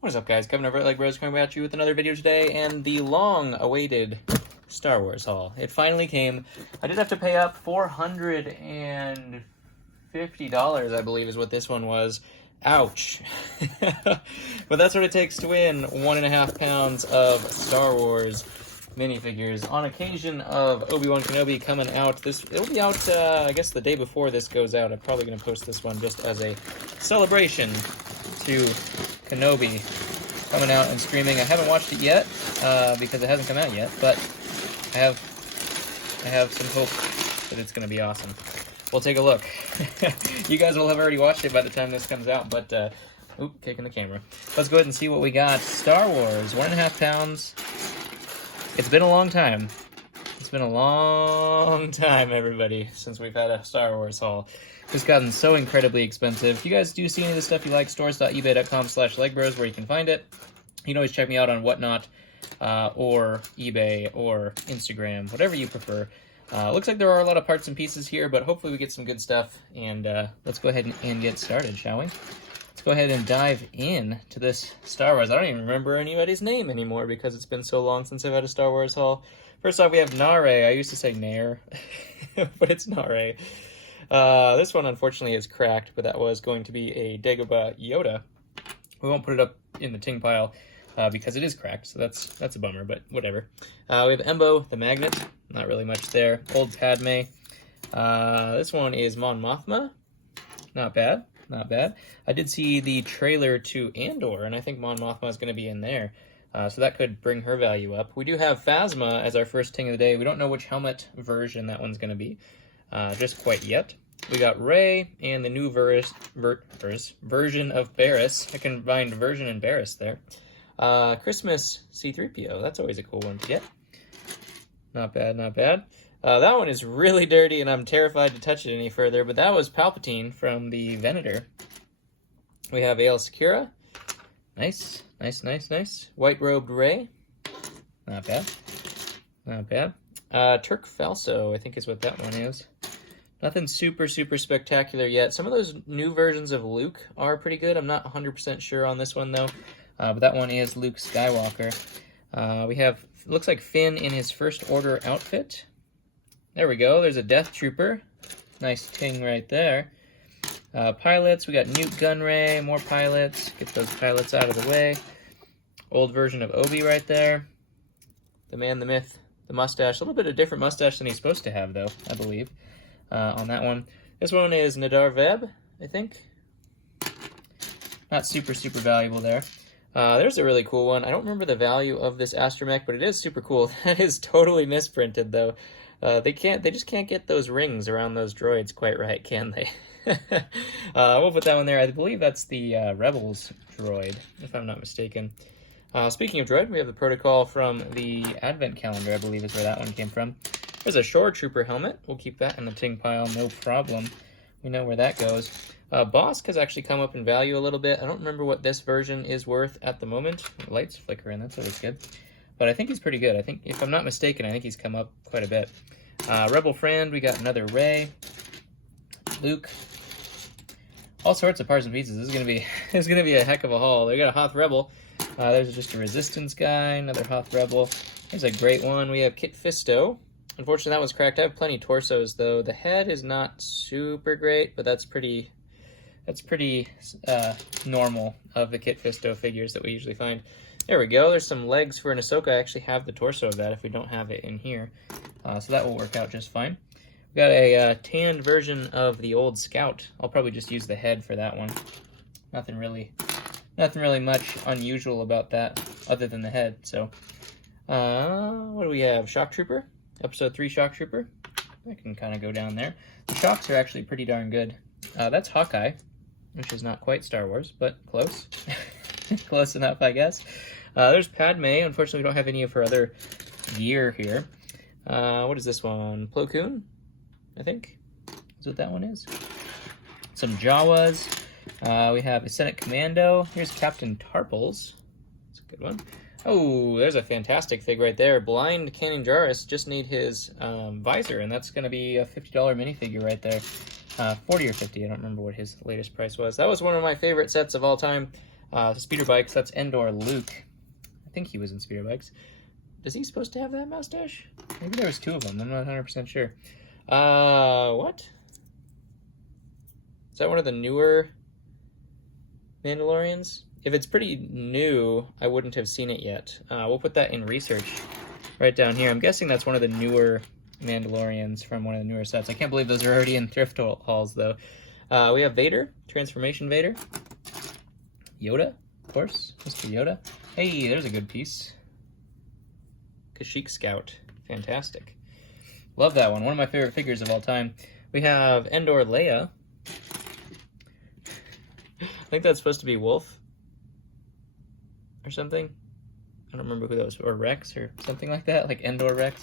What is up, guys? Kevin over at Leg Bros coming at you with another video today, and the long-awaited Star Wars haul. It finally came. I did have to pay up $450, I believe, is what this one was. Ouch. But that's what it takes to win 1.5 pounds of Star Wars minifigures. On occasion of Obi-Wan Kenobi coming out, it'll be out, I guess, the day before this goes out. I'm probably going to post this one just as a celebration to Kenobi coming out and streaming. I haven't watched it yet because it hasn't come out yet, but I have some hope that it's going to be awesome. We'll take a look. You guys will have already watched it by the time this comes out, but kicking the camera. Let's go ahead and see what we got. Star Wars, 1.5 pounds. It's been a long time. It's been a long time, everybody, since we've had a Star Wars haul. It's gotten so incredibly expensive. If you guys do see any of the stuff you like, stores.ebay.com/legbros, where you can find it. You can always check me out on Whatnot, or eBay, or Instagram, whatever you prefer. Looks like there are a lot of parts and pieces here, but hopefully we get some good stuff. And let's go ahead and get started, shall we? Let's go ahead and dive in to this Star Wars. I don't even remember anybody's name anymore because it's been so long since I've had a Star Wars haul. First off, we have Nare. I used to say Nair, but it's Nare. This one, unfortunately, is cracked, but that was going to be a Dagobah Yoda. We won't put it up in the ting pile because it is cracked, so that's a bummer, but whatever. We have Embo, the Magnet. Not really much there. Old Padme. This one is Mon Mothma. Not bad, not bad. I did see the trailer to Andor, and I think Mon Mothma is going to be in there. So that could bring her value up. We do have Phasma as our first ting of the day. We don't know which helmet version that one's going to be just quite yet. We got Rey and the new version of Barriss. I combined version and Barriss there. Christmas C-3PO. That's always a cool one to get. Not bad, not bad. That one is really dirty, and I'm terrified to touch it any further, but that was Palpatine from the Venator. We have Aayla Secura. Nice, nice, nice, nice. White-robed Rey. Not bad. Not bad. Turk Falso, I think is what that one is. Nothing super, super spectacular yet. Some of those new versions of Luke are pretty good. I'm not 100% sure on this one, though. But that one is Luke Skywalker. We have, looks like Finn in his First Order outfit. There we go. There's a Death Trooper. Nice ting right there. Pilots, we got Newt Gunray, more pilots. Get those pilots out of the way. Old version of Obi right there. The man, the myth, the mustache. A little bit of different mustache than he's supposed to have, though, I believe, on that one. This one is Nadar Veb, I think. Not super, super valuable there. There's a really cool one. I don't remember the value of this astromech, but it is super cool. That is totally misprinted, though. They just can't get those rings around those droids quite right, can they? We'll put that one there. I believe that's the Rebels droid, if I'm not mistaken. Speaking of droid, we have the protocol from the Advent calendar, I believe is where that one came from. There's a Shore Trooper helmet. We'll keep that in the ting pile, no problem. We know where that goes. Bosk has actually come up in value a little bit. I don't remember what this version is worth at the moment. The lights flickering, that's always good. But I think he's pretty good. I think, if I'm not mistaken, I think he's come up quite a bit. Rebel Friend, we got another Rey. Luke. All sorts of parts and pieces. This is gonna be a heck of a haul. We got a Hoth Rebel. There's just a Resistance guy, another Hoth Rebel. Here's a great one. We have Kit Fisto. Unfortunately, that was cracked. I have plenty torsos, though. The head is not super great, but that's pretty normal of the Kit Fisto figures that we usually find. There we go. There's some legs for an Ahsoka. I actually have the torso of that if we don't have it in here. So that will work out just fine. We got a tanned version of the old Scout. I'll probably just use the head for that one. Nothing really much unusual about that other than the head. So, what do we have? Shock Trooper. Episode 3 Shock Trooper. I can kind of go down there. The shocks are actually pretty darn good. That's Hawkeye, which is not quite Star Wars, but close. Close enough, I guess. There's Padme. Unfortunately, we don't have any of her other gear here. What is this one? Plo Koon, I think, is what that one is. Some Jawas. We have a Senate Commando. Here's Captain Tarples. That's a good one. Oh, there's a fantastic fig right there. Blind Kanan Jarrus. Just need his visor, and that's going to be a $50 minifigure right there. 40 or 50, I don't remember what his latest price was. That was one of my favorite sets of all time. Speeder Bikes, that's Endor Luke. I think he was in Speeder Bikes. Is he supposed to have that mustache? Maybe there was 2 of them. I'm not 100% sure. What? Is that one of the newer Mandalorians? If it's pretty new, I wouldn't have seen it yet. We'll put that in research right down here. I'm guessing that's one of the newer Mandalorians from one of the newer sets. I can't believe those are already in thrift hauls, though. We have Vader, Transformation Vader. Yoda, of course. Mr. Yoda. Hey, there's a good piece. Kashyyyk Scout. Fantastic. Love that one. One of my favorite figures of all time. We have Endor Leia. I think that's supposed to be Wolf or something. I don't remember who that was, or Rex or something like that, like Endor Rex.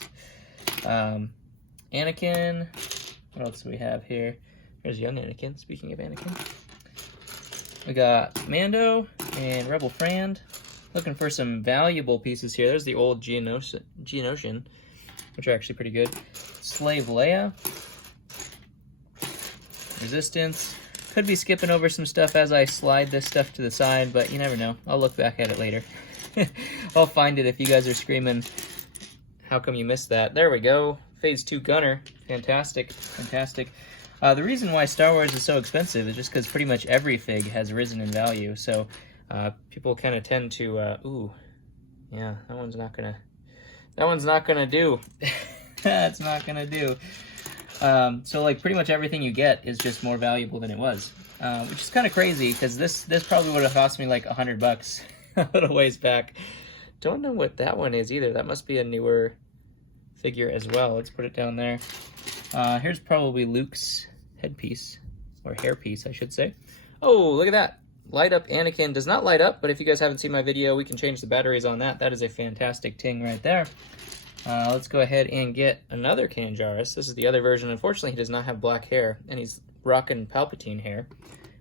Anakin. What else do we have here? There's young Anakin, speaking of Anakin. We got Mando and Rebel Frand. Looking for some valuable pieces here. There's the old Geonosian, which are actually pretty good. Slave Leia. Resistance. Could be skipping over some stuff as I slide this stuff to the side, but you never know. I'll look back at it later. I'll find it if you guys are screaming, how come you missed that? There we go. Phase 2 Gunner. Fantastic. Fantastic. The reason why Star Wars is so expensive is just because pretty much every fig has risen in value. So people kind of tend to, ooh, yeah, that one's not gonna do. That's not gonna do. So like pretty much everything you get is just more valuable than it was, which is kind of crazy because this probably would have cost me like $100 a little ways back. Don't know what that one is either. That must be a newer figure as well. Let's put it down there. Here's probably Luke's headpiece, or hairpiece, I should say. Oh, look at that. Light up Anakin. Does not light up, but if you guys haven't seen my video, we can change the batteries on that. That is a fantastic ting right there. Let's go ahead and get another Kanjaris. This is the other version. Unfortunately, he does not have black hair, and he's rocking Palpatine hair,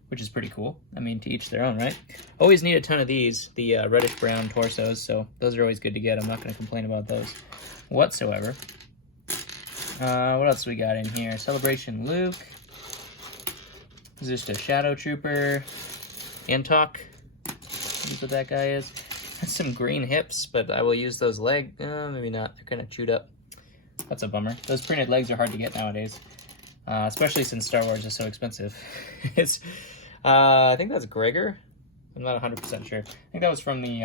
which is pretty cool. I mean, to each their own, right? Always need a ton of these, the reddish-brown torsos, so those are always good to get. I'm not going to complain about those whatsoever. What else we got in here? Celebration Luke. This is just a Shadow Trooper. Antok. That's what that guy is. Has some green hips, but I will use those legs. Maybe not. They're kind of chewed up. That's a bummer. Those printed legs are hard to get nowadays, especially since Star Wars is so expensive. It's, I think that's Gregor. I'm not 100% sure. I think that was from the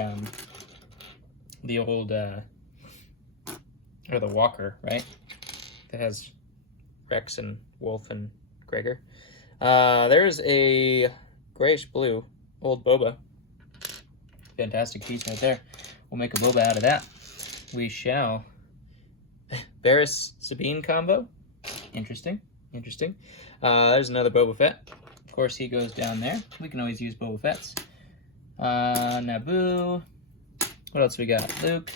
old, or the Walker, right? That has Rex and Wolf and Gregor. There's a grayish blue old Boba. Fantastic piece right there. We'll make a Boba out of that. We shall. Varys Sabine combo. Interesting. Interesting. There's another Boba Fett. Of course, he goes down there. We can always use Boba Fett's. Naboo. What else we got? Luke.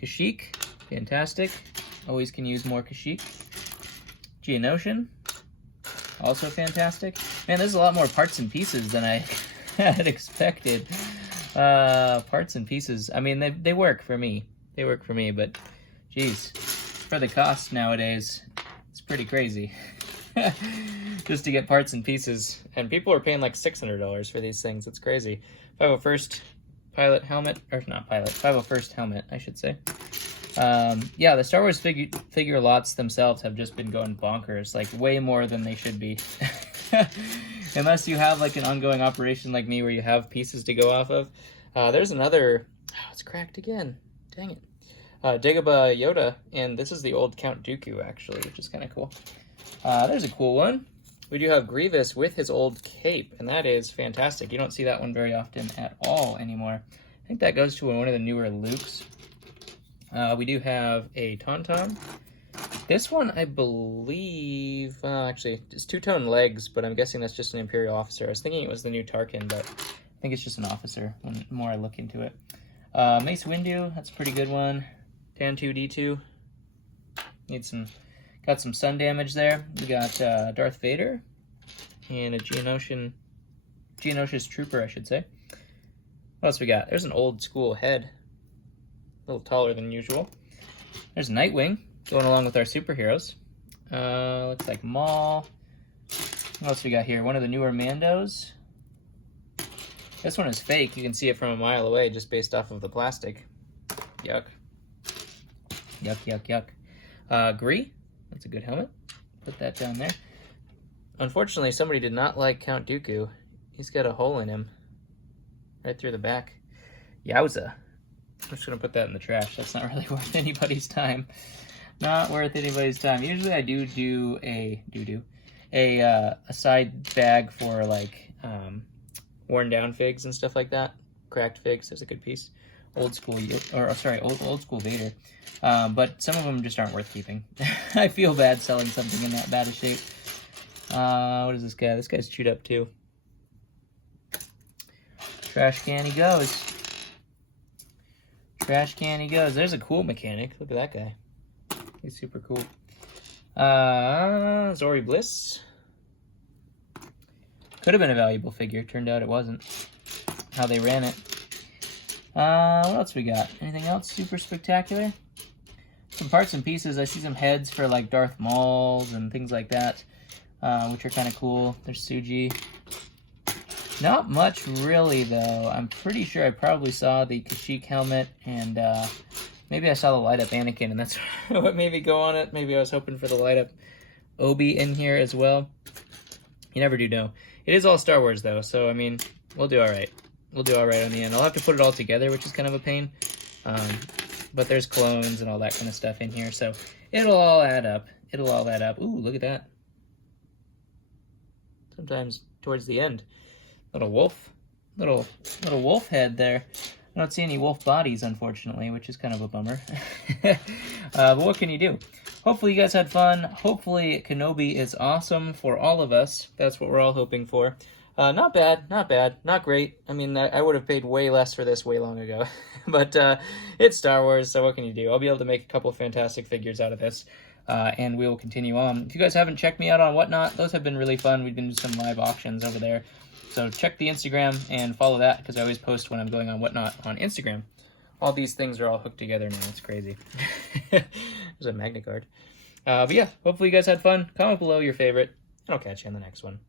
Kashyyyk. Fantastic. Always can use more Kashyyyk. Geonosian. Also fantastic. Man, there's a lot more parts and pieces than I had expected. Parts and pieces. I mean, they work for me. They work for me, but geez, for the cost nowadays, it's pretty crazy. Just to get parts and pieces. And people are paying like $600 for these things. It's crazy. 501st pilot helmet, or not pilot, 501st helmet, I should say. Yeah, the Star Wars figure lots themselves have just been going bonkers, like way more than they should be. Unless you have like an ongoing operation like me where you have pieces to go off of. There's another, oh, it's cracked again, dang it. Dagobah Yoda, and this is the old Count Dooku actually, which is kind of cool. There's a cool one. We do have Grievous with his old cape, and that is fantastic. You don't see that one very often at all anymore. I think that goes to one of the newer Lukes. We do have a Tauntaun. This one, I believe, actually, it's two-tone legs, but I'm guessing that's just an Imperial officer. I was thinking it was the new Tarkin, but I think it's just an officer when more I look into it. Mace Windu, that's a pretty good one. Tan2 D2. Got some sun damage there. We got Darth Vader and a Geonosian trooper, I should say. What else we got? There's an old school head. A little taller than usual. There's Nightwing going along with our superheroes. Looks like Maul. What else we got here? One of the newer Mandos. This one is fake. You can see it from a mile away just based off of the plastic. Yuck. Yuck, yuck, yuck. Gree, that's a good helmet. Put that down there. Unfortunately, somebody did not like Count Dooku. He's got a hole in him. Right through the back. Yowza. I'm just going to put that in the trash. That's not really worth anybody's time. Not worth anybody's time. Usually I do a side bag for like worn down figs and stuff like that. Cracked figs. That's a good piece. Old school, old school Vader. But some of them just aren't worth keeping. I feel bad selling something in that bad a shape. What is this guy? This guy's chewed up too. Trash can he goes. Trash can he goes. There's a cool mechanic. Look at that guy. He's super cool. Zori Bliss. Could have been a valuable figure. Turned out it wasn't. How they ran it. What else we got? Anything else super spectacular? Some parts and pieces. I see some heads for like Darth Mauls and things like that, which are kind of cool. There's Suji. Not much really though. I'm pretty sure I probably saw the Kashyyyk helmet and maybe I saw the light up Anakin and that's what made me go on it. Maybe I was hoping for the light up Obi in here as well. You never do know. It is all Star Wars though, so I mean, we'll do alright. We'll do alright on the end. I'll have to put it all together, which is kind of a pain. But there's clones and all that kind of stuff in here, so it'll all add up. It'll all add up. Ooh, look at that. Sometimes towards the end. Little wolf wolf head there. I don't see any wolf bodies, unfortunately, which is kind of a bummer. But what can you do? Hopefully you guys had fun. Hopefully Kenobi is awesome for all of us. That's what we're all hoping for. Not bad, not great. I mean, I would have paid way less for this way long ago. But it's Star Wars, so what can you do? I'll be able to make a couple fantastic figures out of this. And we will continue on. If you guys haven't checked me out on Whatnot, those have been really fun. We've been doing some live auctions over there. So check the Instagram and follow that because I always post when I'm going on Whatnot on Instagram. All these things are all hooked together now. It's crazy. There's a Magna card. But yeah, hopefully you guys had fun. Comment below your favorite, and I'll catch you on the next one.